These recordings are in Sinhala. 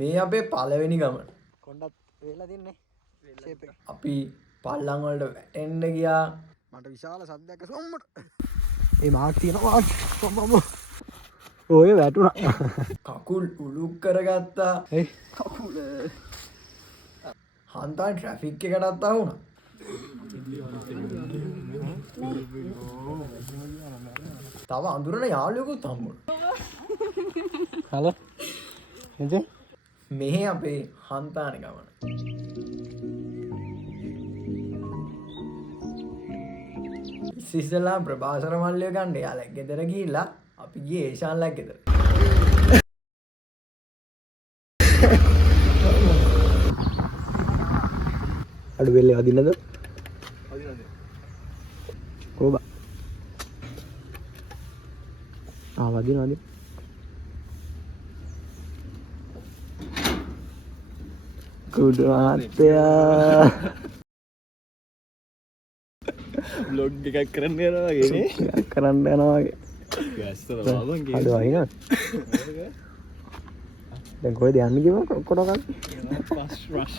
මේ අපේ පළවෙනි ගමන. කොණ්ඩත් වෙලා තින්නේ ෂේප් එක. අපි පල්ලම් වලට වැටෙන්න ගියා. මට විශාල සද්දයක් සොම්මට. ඒ මාක් තියෙනවා සොම්බම. ඔය වැටුණා. කකුල් උලුක් කරගත්තා. ඒ කකුල. හන්දා ට්‍රැෆික් එකටත් ආවුණා. තව අඳුරන යාළුවෙකුත් හම්බුණා. හලෝ. එතෙ මෙහි අපේ හන්තානේ ගමන. ඉස්සෙල්ලා ප්‍රභාසර මල්ලිය ගන්න යාළුවා ගෙදර ගිහිල්ලා අපි ගියේ ඒෂාන්ලා ගෙදර. අඩු වෙල්ලේ අදින්නද? කොබා. වදිනවා. කුඩු ආත්තයා. බ්ලොග් එකක් කරන්න යනවා වගේ නේ. කරන්න යනවා වගේ. ගැස්තර බාබන් ගේ. අඩු අයිනොත්. දැන් කොහෙද යන්නේ කිව්ව කොටක ගන්න? පස් රෂ්.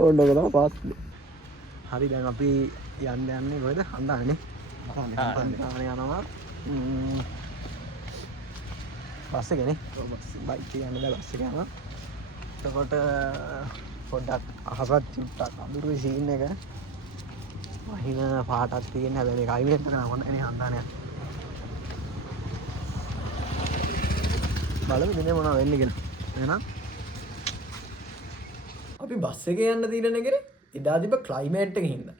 ඕන්න ඔක තමයි පාස්. හරි දැන් අපි යන්නේ කොහෙද? හන්දානේ. හන්දානේ යනවා. බස් එකනේ. බයික් එක යන්න බෑ බස් එක යනවා. එතකොට පොඩ්ඩක් අහසත් චුට්ටක් අඳුරුයි සීන් එක. වහින පාටක් තියෙන හැබැයි මේක අයිනෙත් කරනවා මොනනේ හන්දානේ. බලමු දිනේ මොනව වෙන්නේ කියලා. එහෙනම් අපි බස් එකේ යන්න තීරණය කරේ එදා තිබ්බ ක්ලයිමේට් එකේ හින්දා.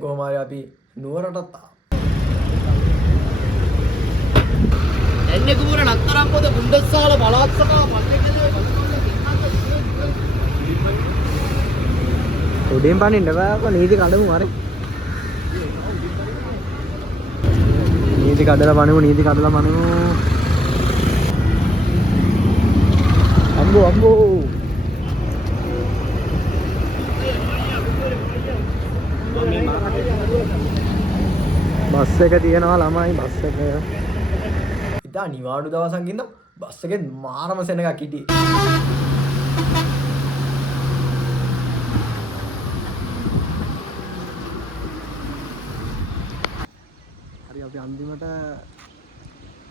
කොහොම හරි අපි නුවරටත් ආවා. එන්නේ කුමර නතරම් පොද බුණ්ඩස්සාල පළාත් සභාව පල්ලෙකදී උඩින් පනින්න බෑ නීති කඩමු හරි. නීති කඩලා පනිමු අම්බෝ බස් එක තියෙනවා ළමයි බස් එක. ඉතා නිවාඩු දවසක් ඉඳන් බස් එකේ මාරම සෙනගක් හිටියේ. හරි අපි අන්තිමට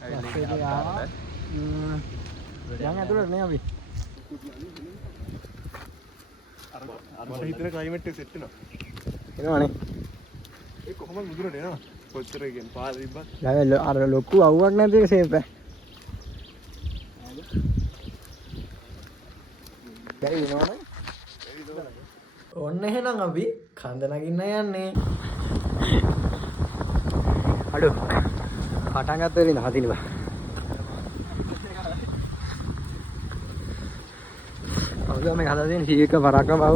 බස් එකේ ආවා. දැන් ඇතුළට නේ අපි. අර හිතන ක්ලයිමේට් එක සෙට් වෙනවා. එනවනේ. ඒ කොහොමද මුදුනට එනවා? කොච්චර කියන්නේ පාර තිබ්බත්. දැන් අර ලොකු අවුවක් නැති එක සේප් එක. බැරි වෙනවනේ. ඔන්න එහෙනම් අපි කන්ද නගින්න යන්නේ. අඩු. පටන් ගත්ත වෙලින්ද හදින්න බෑ. අවුල මේ හදලා තියෙන සීක පරක්කම බව.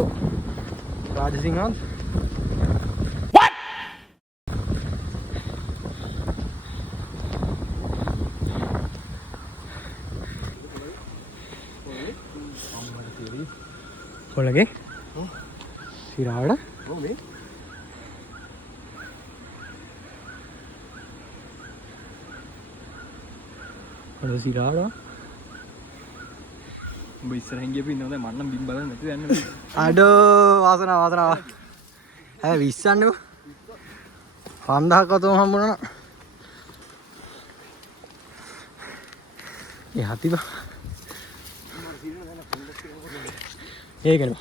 රාජසිංහන් කොළගේ සිරාවඩ මේ කොළ සිරාවඩ උඹ ඉස්සරහින් ගියපු ඉන්නවද මම නම් බිම් බලන්න නැතුව යන්න බෑ. අඩෝ වාසනාව හැ 20 න්නකෝ 5000ක් වතුම හම්බුණා ඒ හතිබ ඒකනේ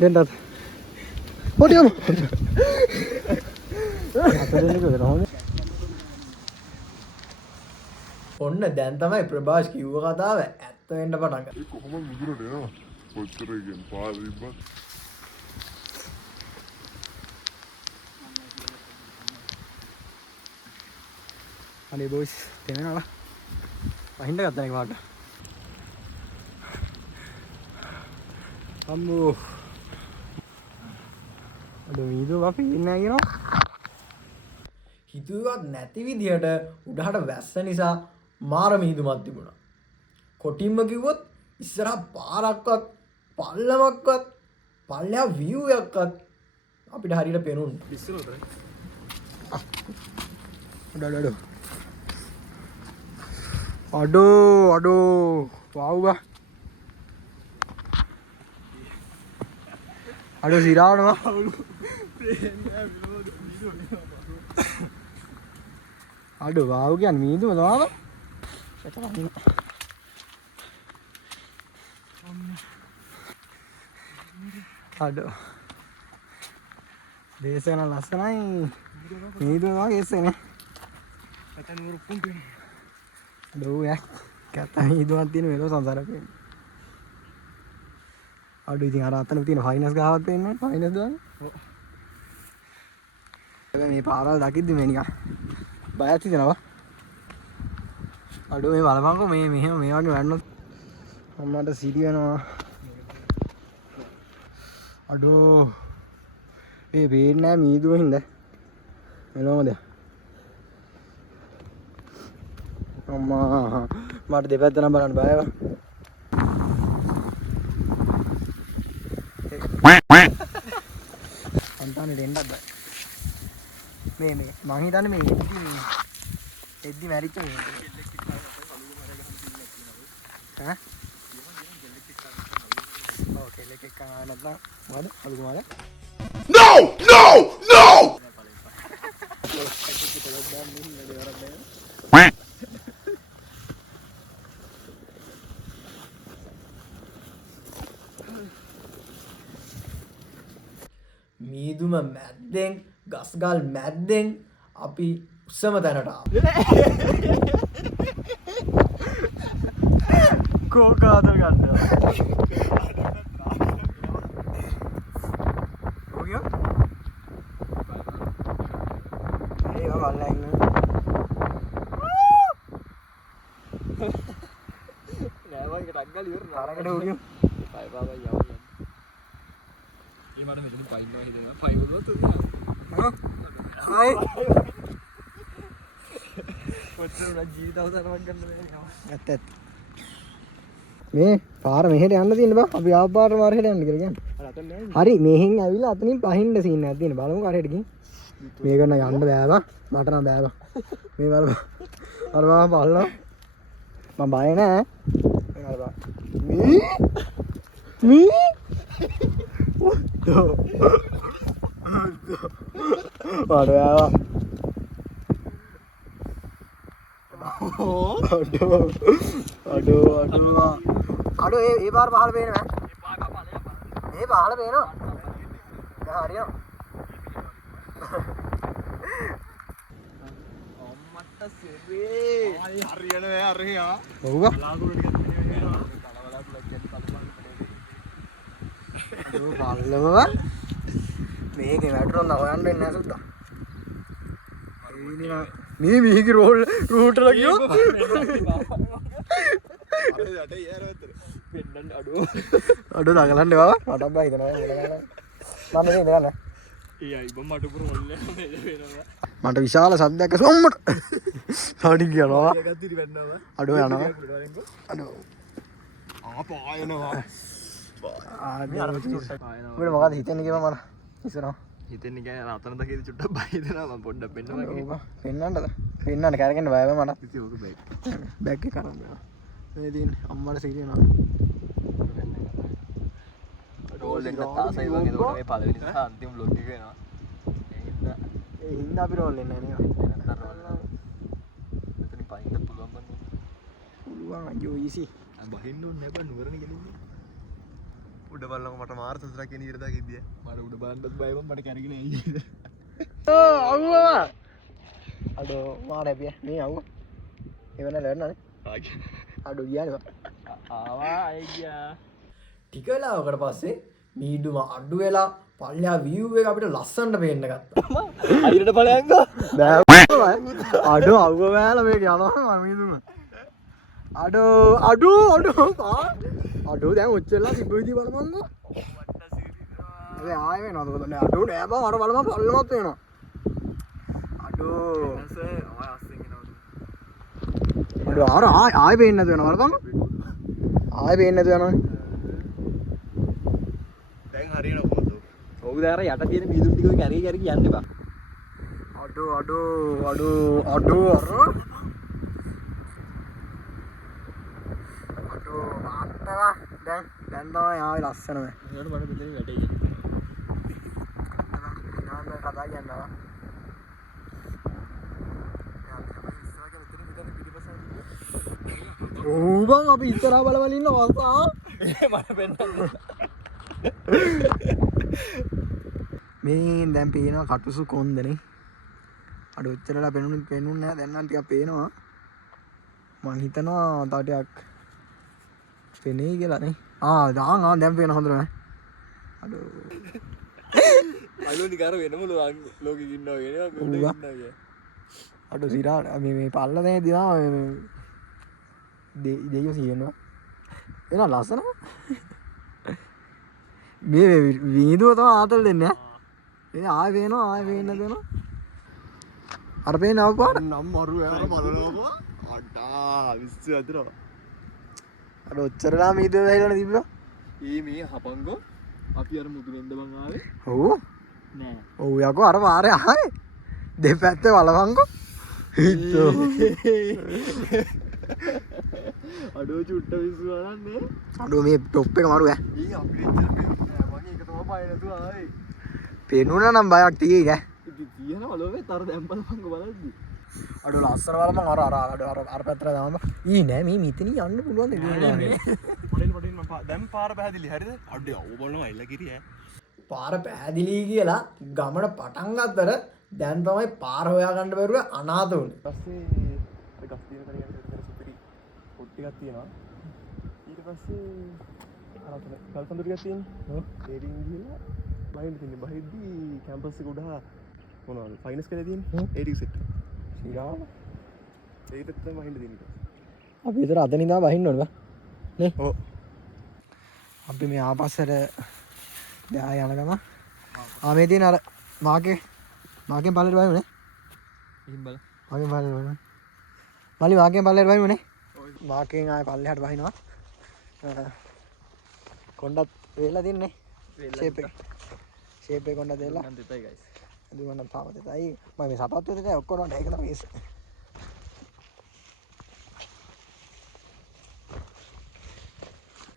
දෙන්නත් පොඩියම ඔන්න දැන් තමයි ප්‍රභාෂ් කිව්ව කතාව ඇත්ත වෙන්න පටන් ගත්තා. ඒ කොහොමද මුදුනට එනවා? කොච්චර කියන්නේ පාර තිබ්බත්. අනේ බොයිස් දෙනවා වහින්න ගත්තා නේ වාට අම්මෝ අද මීදුම පේන්නේ නැහැ කියනවා. හිතුවත් නැති විදිහට උඩහට වැස්ස නිසා මාර මීදුමක් තිබුණා. කොටින්ම කිව්වොත් ඉස්සරහා පාරක්වත් පල්ලමක්වත් පල්ලෙහා view එකක්වත් අපිට හරියට පේනුන්නේ. අඩෝ වව්වා අඩෝ සිරාවනවා අඩෝ වාව් කියන්නේ මීදුම තමයි. අඩෝ දේශන ලස්සනයි මීදුම වගේ එස්සනේ. අඩෝ යක් කතා මීදුමක් තියෙන වෙලෝ සංසාරේ. අඩෝ ඉතින් අර අතන තියෙන ෆයිනස් ගාවත් පේන්නේ ෆයිනස් දාන්නේ. ඔව් මේ පාරවල් දකිද්දි මේ නිකන් බයත් හිතෙනවා. අඩෝ මේ බලපංකෝ මේ මෙහෙම මේ වගේ වැන්නොත් අම්මට සිරි වෙනවා. අඩෝ මේ පේන්නේ නැහැ මීදුම හින්දා එළවමද අම්මා මට දෙපැත්තටම බලන්න බයව. අන්තානේ දෙන්නත් බෑ. මේ මං හිතන්නේ මේ එද්දි මැරිච්ච මේ ඈ ඕකේ ලෙක් එක ආව නැත්නම් මොකද අලුත් මාල No! No! No! මීදුම මැද්දෙන් ගස්ගල් මැද්දෙන් අපි උස්සම තැනට ආවා. කෝකාදල් ගන්නවා. ඔයෝ. ඒ වල්ලා ඉන්න. නෑ වගේ ටක් ගාලා ඉවර නාරකට ඔයෝ. බයි බයි යවන්න. ඊ මට මෙතන පයින්නවා හිතෙනවා. පයින් වලත් උදිනවා. හයි. කොච්චර ජීවිත අවසානයක් ගන්න බැහැ. ඇත්ත. මේ පාර මෙහෙට යන්න තියෙන බා අපි ආව පාර මාරහෙට යන්න කියලා කියන්නේ. හරි මෙහෙන් ඇවිල්ලා අතනින් පහින්න සීන් එකක් තියෙන බලමු කාටද ගිහින්. මේක නම් යන්න බෑ බා මට නම් බෑ බා. මේ බලපන්. අර බා බලනවා. මම බය නෑ. අර බා. මේ පාරවා. අඩෝ ඒ පාර පහළ පේන්නේ නැහැ. ඒ පහළ පේනවා. දැන් හරියනවා. අම්මට සෙරේ. ආයි හරියනවා හරියා. ඔව්ව. ලාකුළු ටිකක් වෙනවා. පල්ලව මේකේ වැටරොන්න හොයන්න වෙන්නේ නැහැ සුද්දා. මේ මේකේ රූට් එක ගියෝ. අඩෝ දඟලන්න බා මට බා හිතනවා මම මේ ඉඳගන්න ඊයි බම් මට පුර ඔල්ලේ වෙනවා මට විශාල සද්දයක් ඇසුවා අම්මට තාඩි කියනවා අඩෝ යනවා අඩෝ ආපායනවා ආ මොකද හිතන්නේ කියලා මම ඉස්සරහ හිතෙන්නේ කියන්නේ අතන දකේදී චුට්ටක් බය හිතෙනවා මම පොඩ්ඩක් පෙන්නන්නද පෙන්නන්න කරගෙන බය මම ඉතින් ඕක බෑග් එක කරන් යනවා මේ දින්නේ අම්මට සිරියනවා රෝල් එක තාසයි වගේ ඒකට මේ පළවෙනි සහ අන්තිම vlog එක වෙනවා ඒ හින්දා අපි රෝල් එන්නේ නැහැ නේද මෙතන පයින්ද පුළුවන් බන්නේ පුළුවන් අයියෝ ඊසි බහින්න ඕනේ නැහැ බා නුවරණ ගෙලින්නේ උඩ බලනකො මට මාර සතුටක් එන ඉරදා කිව්දිය මට උඩ බලන්නත් බයව මට කැරගෙන එයි ඕ අවුවා අඩෝ මාර හැපිය මේ අවුවා එවන ලැරනනේ අඩෝ ගියානේ ආවා අය ගියා ටික වෙලාවකට පස්සේ මීදුම අඩු වෙලා පල්ලෙහා view එක අපිට ලස්සනට පේන්න ගත්තා. අයිරට ඵලයන්කෝ. බෑ. අඩෝ අවුව බෑලා මේක යනවා මීදුම. අඩෝ අඩෝ දැන් ඔච්චරලා තිබ්බ විදිහ බලමන්කෝ. ආයෙ වෙනවද බලන්න. අඩෝ නෑ බං අර බලමන් පල්ලමත් වෙනවා. අඩෝ අඩෝ අර ආයෙ පේන්නේ නැතු වෙනවා බලපන්. ආයෙ පේන්නේ නැතු වෙනවා. දැන් හරියනවා කොහොමද? ඔව් දැන් අර යට තියෙන මීදුම් ටික ඔය කැරි කැරි කියන්න එපා. අඩෝ අර අඩෝ දැන් තමයි ආවේ ලස්සනම. ඒකට මට මෙතන වැටේ කියන්නේ. නාන්න කතා කියනවා. ඕබන් අපි ඉස්සරහා බලවල ඉන්න අවස්ථා. මට පෙන්නන්න. මේ දැන් පේනවා කටුසු කොන්දනේ. අර ඔච්චරලා පෙනුන්නේ නැහැ. දැන් නම් ටිකක් පේනවා. මං හිතනවා තව ටිකක් පෙනේ කියලා නේ. දැන් පේන හොඳට නෑ. අඩෝ. අලුනි කර වෙනම ලෝකෙක ඉන්නවා කියනවා ගොඩ ඉන්නවා කිය. අඩෝ සිරා මේ පල්ල දැන් දිනා දෙයියෝ සියනවා. එන ලස්සන. මේ වීදුව තමයි ආතල් දෙන්නේ ඈ. ඒ ආයෙ වෙනවා. අර පේනව පාර නම් මරු යන බලනවා. අඩා විශ්ව අතර. අර ඔච්චරලා මීදුව වැහිලා තිබ්බා. මේ හපංගෝ අපි අර මුදුනෙන්ද බං ආවේ. ඔව්. නෑ. ඔව් යකෝ අර පාරේ ආයේ. දෙපැත්තේ වලවංගෝ. හිටෝ. අඩෝ චුට්ට විශ්ව වලන්නේ. අඩෝ මේ টොප් එක මරු ඈ. අපිට මම ඒක තමයි බය නැතුව ආවේ. පේනුණා නම් බයක් තියෙයි ඈ. තියෙනවා ලෝකේ තර දැන් බලපංගෝ බලද්දි. අඩෝ ලස්සන වලම අර පැත්තට දාන්න. නෑ මේ මෙතන යන්න පුළුවන් ද කියන්නේ. පොඩින් මම දැන් පාර පැහැදිලි හරිද? අඩේ ඔව් බලනවා එල්ලගිරි ඈ. පාර පැහැදිලි කියලා ගමන පටන් ගත්තර දැන් තමයි පාර හොයාගන්න බැරුව අනාථ වුනේ. ඊපස්සේ අර ගස් තියෙන තැන යන සුපිරි පොට් ටිකක් තියෙනවා. ඊට පස්සේ අර කල්පන්දු ටිකක් තියෙනවා. ඒකින් ගිහලා බහින්න තියෙන්නේ. බහිද්දි කැම්පස් එක උඩ මොනවද ෆයිනස් කරලා තියෙන්නේ? ඒ ටික සෙට්. සිරා ඒකට තමයි බහින්න තියෙන්නේ. අපි විතර අතන ඉඳන් බහින්න ඕනේ නේ. ඔව්. අපි මේ ආපස්සට දැන් යන ගම මේ තියෙන අර මාකෙන් පල්ලෙට බහිමුනේ. ඉතින් බල. මාකෙන් පල්ලෙට බහිමුනේ. මාකෙන් පල්ලෙට බහිමුනේ. මාකෙන් ආයේ පල්ලෙහාට බහිනවා. කොණ්ඩත් වේලා තින්නේ. ෂේප් එක කොණ්ඩත් වේලා. නම් දෙතයි ගයිස්. දුවන්න තාම දෙතයි. මම මේ සපත්තු දෙතයි ඔක්කොම ඒක තමයි ඒස්.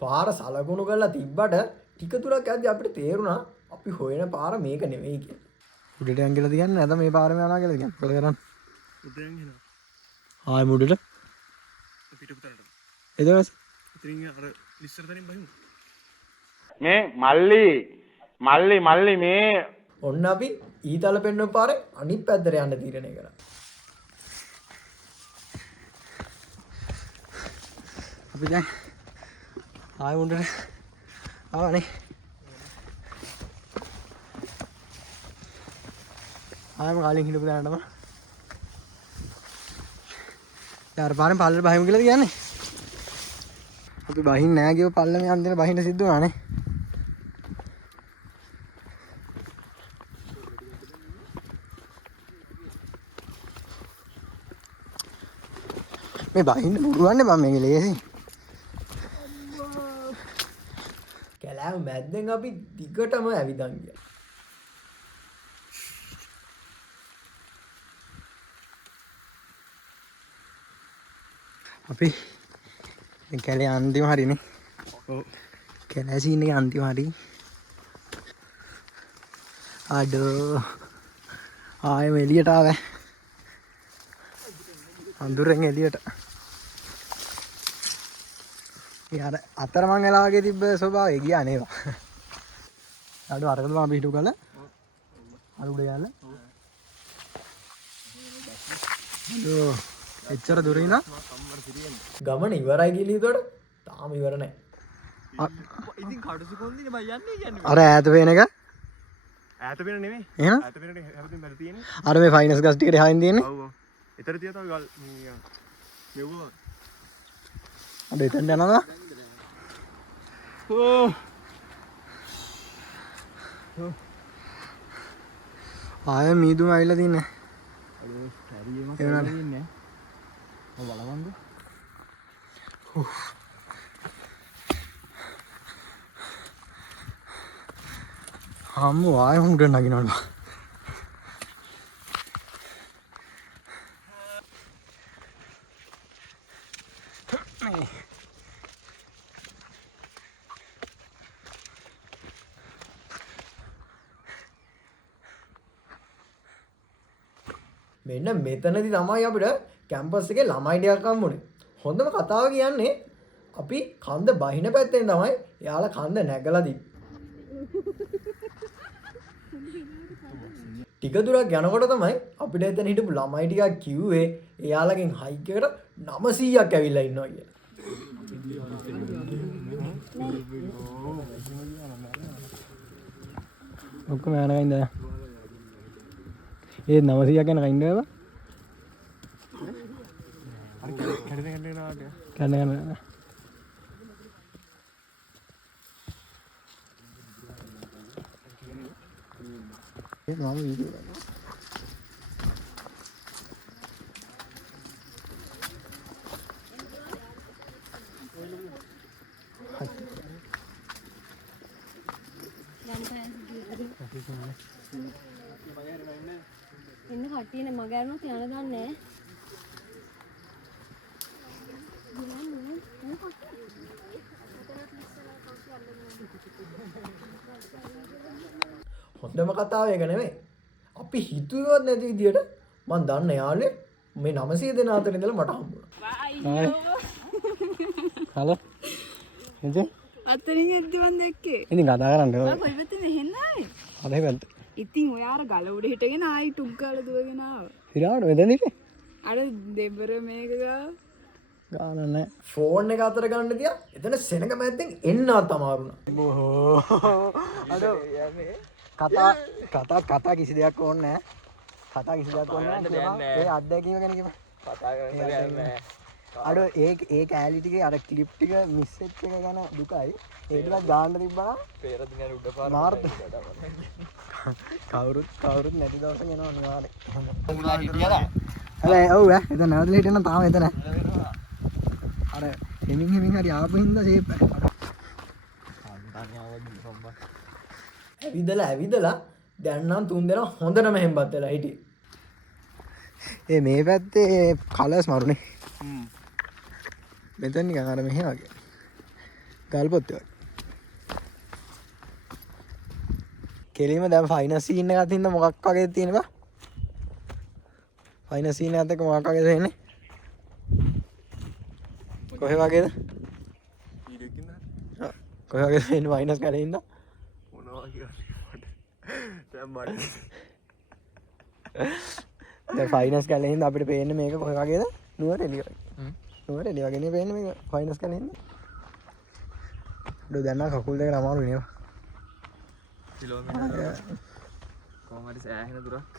පාර සලකුණු කරලා තිබ්බට ටික දුරක් යද්දී අපිට තේරුණා අපි හොයන පාර මේක නෙවෙයි කියලා. උඩට යන් කියලා තියන්නේ නැත්නම් මේ පාරම යනවා කියලා කියන්නේ. මොකද කරන්නේ? උදෙන් එනවා. ආයි මුඩට. පිටු පුතනට. එදවස්. ඉතින් අර ලිස්සර තනින් බහිමු. මේ මල්ලි මේ ඔන්න අපි ඊතල පෙන්වන පාරේ අනිත් පැත්තට යන්න තීරණය කරා. අපි දැන් ආයි මුඩට ආවනේ. ආයම කාලෙන් හිටපු දැනටම යාර පාරෙන් පල්ලෙට බහිමු කියලා කියන්නේ. අපි බහින්නේ නැහැ කියව පල්ලෙන් යන්න බහින්න සිද්ධ වුණානේ. මේ බහින්න පුළුවන් නේ මම මේක ලේසි. කැලෑව මැද්දෙන් අපි දිගටම ඇවිදන් ගියා. අපි කැලේ අන්තිම හරිනේ. ඔව්. කැලේ සීන් එකේ අන්තිම හරි. අඩෝ ආයෙම එළියට ආවේ. අඳුරෙන් එළියට. යාර අතරමං වෙලාවගේ තිබ්බ ස්වභාවය ගියා නේද? අඩෝ අරකට මම පිටු කළා. අර උඩ යන්න. අඩෝ එච්චර දුරින් නා ගමන ඉවරයි කියලා හිතුවට තාම ඉවර නැහැ. ඉතින් කඩසු කොන්දිනේ බයි යන්නේ කියන්නේ. අර ඈත පේන එක ඈත වෙන නෙමෙයි. එහෙනම් ඈත වෙනට හැමතිස්සෙම බැල තියෙන්නේ. අර මේ ෆයිනස් ගස් ටිකට හයින් තියෙන්නේ. ඔව් ඔව්. ඊතර තියා තව ගල් මෙව්වා. අඩෝ එතෙන් යනවා. ආය මීදුම ඇවිල්ලා තින්නේ. අම්මෝ ආය උඩ නගිනවලු. මෙන්න මෙතනදී තමයි අපිට කැම්පස් එකේ ළමයි ටිකක් හම්බුනේ. හොඳම කතාව කියන්නේ අපි කන්ද බහින පැත්තෙන් තමයි එයාලා කන්ද නැගලා තිබ්බේ. ටික දුරක් යනකොට තමයි අපිට එතන හිටපු ළමයි ටිකක් කිව්වේ එයාලගෙන් හයික් එකට 900ක් ඇවිල්ලා ඉන්නවා කියලා. ඔක්කොම යනවා ඉඳලා. ඒ 900ක් යන කයින් නේද? කන්න. මම වීඩියෝ කරනවා. එන්න කට්ටියනේ මග අරනොත් යන දන්නේ හොඳම කතාව ඒක නෙමෙයි. අපි හිතුවේවත් නැති විදියට මම දන්න යාළුවෙක් මේ 900 දෙනා අතර ඉඳලා මට හම්බුණා. හලෝ. එතෙන් අතරින් එද්දි මන් දැක්කේ. ඉතින් කතා කරන්න ඕනේ. කොයි පැත්තේ මෙහෙන්න ආවේ? අනේ පැත්ත. ඉතින් ඔයා අර ගල උඩ හිටගෙන ආයි ටුක් ගාලා දුවගෙන ආවා. හිරාවට මෙතන ඉන්නේ. අර දෙබර මේක ගාව. ගාන නැහැ. ෆෝන් එක අතර ගන්න තියා එතන සෙනඟ මැද්දෙන් එන්නවත් අමාරුණා. බොහෝ. කතා කිසි දෙයක් ඕනේ නැහැ. කතා කිසි දෙයක් ඕනේ නැහැ. ඒ අත්දැකීම ගැන කියපන්. කතා කරන්නේ අර ඒ කැලි ටිකේ අර ක්ලිප් ටික මිස් වෙච්ච එක ගැන දුකයි. ඒ ටිකක් ගන්න තිබ්බා පෙර දින උඩ පාර මාර්ග කවුරුත් නැති දවසක එනවා අනිවාර්යෙන්. හැබැයි ඔව් එතන නැවතලා හිටියනම් තාම එතන. අර හෙමින් හරි ආපු හින්දා ෂේප් ඇවිදලා දැන් නම් තුන් දෙනා හොඳටම හෙම්බත් වෙලා හිටියේ. ඒ මේ පැත්තේ කලර්ස් මරුනේ. මෙතන නිකන් අර මෙහෙ වගේ. ගල් පොත් වගේ. කෙලින්ම දැන් ෆයිනල් සීන් එකක් තින්න මොකක් වගේ තියෙන බා? ෆයිනල් සීන් එකත් එක්ක මොකක් වගේද එන්නේ? කොහෙ වගේද? වීඩියෝ එකකින්ද? ආ කොහෙ වගේද එන්නේ ෆයිනල්ස් කරේ ඉඳලා? මොනවා කියන්නේ? දැන් මට දැන් ෆයිනල්ස් කරේ ඉඳලා අපිට පේන්නේ මේක කොහෙ වගේද? නුවරඑළිය වගේ. නුවරඑළිය වගේ නේ පේන්නේ මේක ෆයිනල්ස් කරේ ඉඳලා. දැන් නම් කකුල් දෙක අමාරු වෙනවා. කිලෝමීටර් කොහොම හරි සෑහෙන දුරක්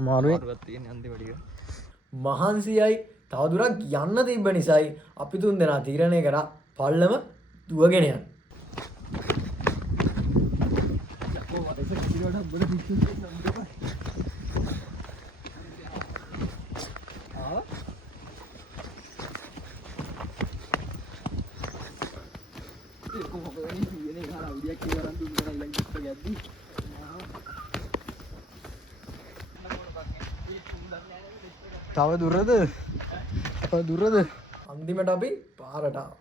අමාරුයි. තියෙන අන්තිම ටික. මහන්සියයි තවදුරක් යන්න තිබ්බ නිසායි අපි තුන් දෙනා තීරණය කරා පල්ලම දුවගෙන යන්න. තව දුරද? අන්තිමට අපි පාරට ආවා.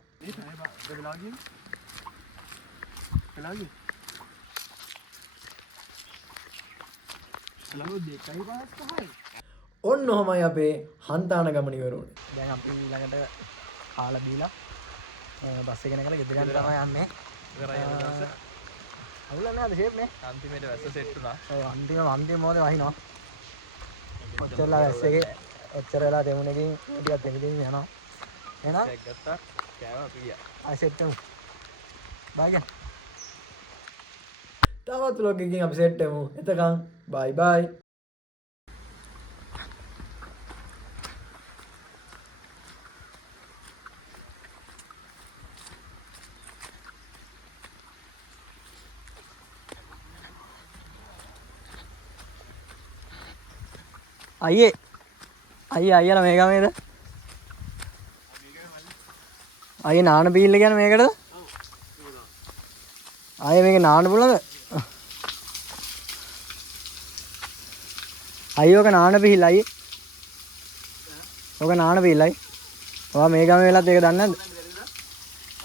ඔන්න ඔහමයි අපේ හන්තාන ගමන ඉවර වුණේ. දැන් අපි ළඟට කාලා බීලා බස් එක යනකල ගෙදර යන්න තමයි යන්නේ. අවුල නැහැ ෂේප් නේ. අන්තිමේට වැස්ස සෙට් වුණා. ඔව් අන්තිම මොකද වහිනවා. ඔච්චරලා වැස්ස එකේ ඔච්චර වෙලා දෙමුණකින් ටිකක් දෙමින් යනවා. එහෙනම් චෙක් ගත්තා. කෑවා අපි ගියා. ආයෙ සෙට් කරමු. බයි ගන්න. තවත් vlog එකකින් අපි සෙට් වෙමු. එතකන් bye bye. අයියේ අයියලා මේ ගමේද? අයියේ නාන බීල්ල කියන්නේ මේකටද? අයියේ මේක නාන්න පුළුවන්ද? අයියෝක නාන බීල්ල අයියේ. ඕක නාන බීල්ලයි. ඔයා මේ ගමේ වෙලත් ඒක දන්නේ නැද්ද?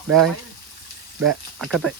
බෑ අකතයි.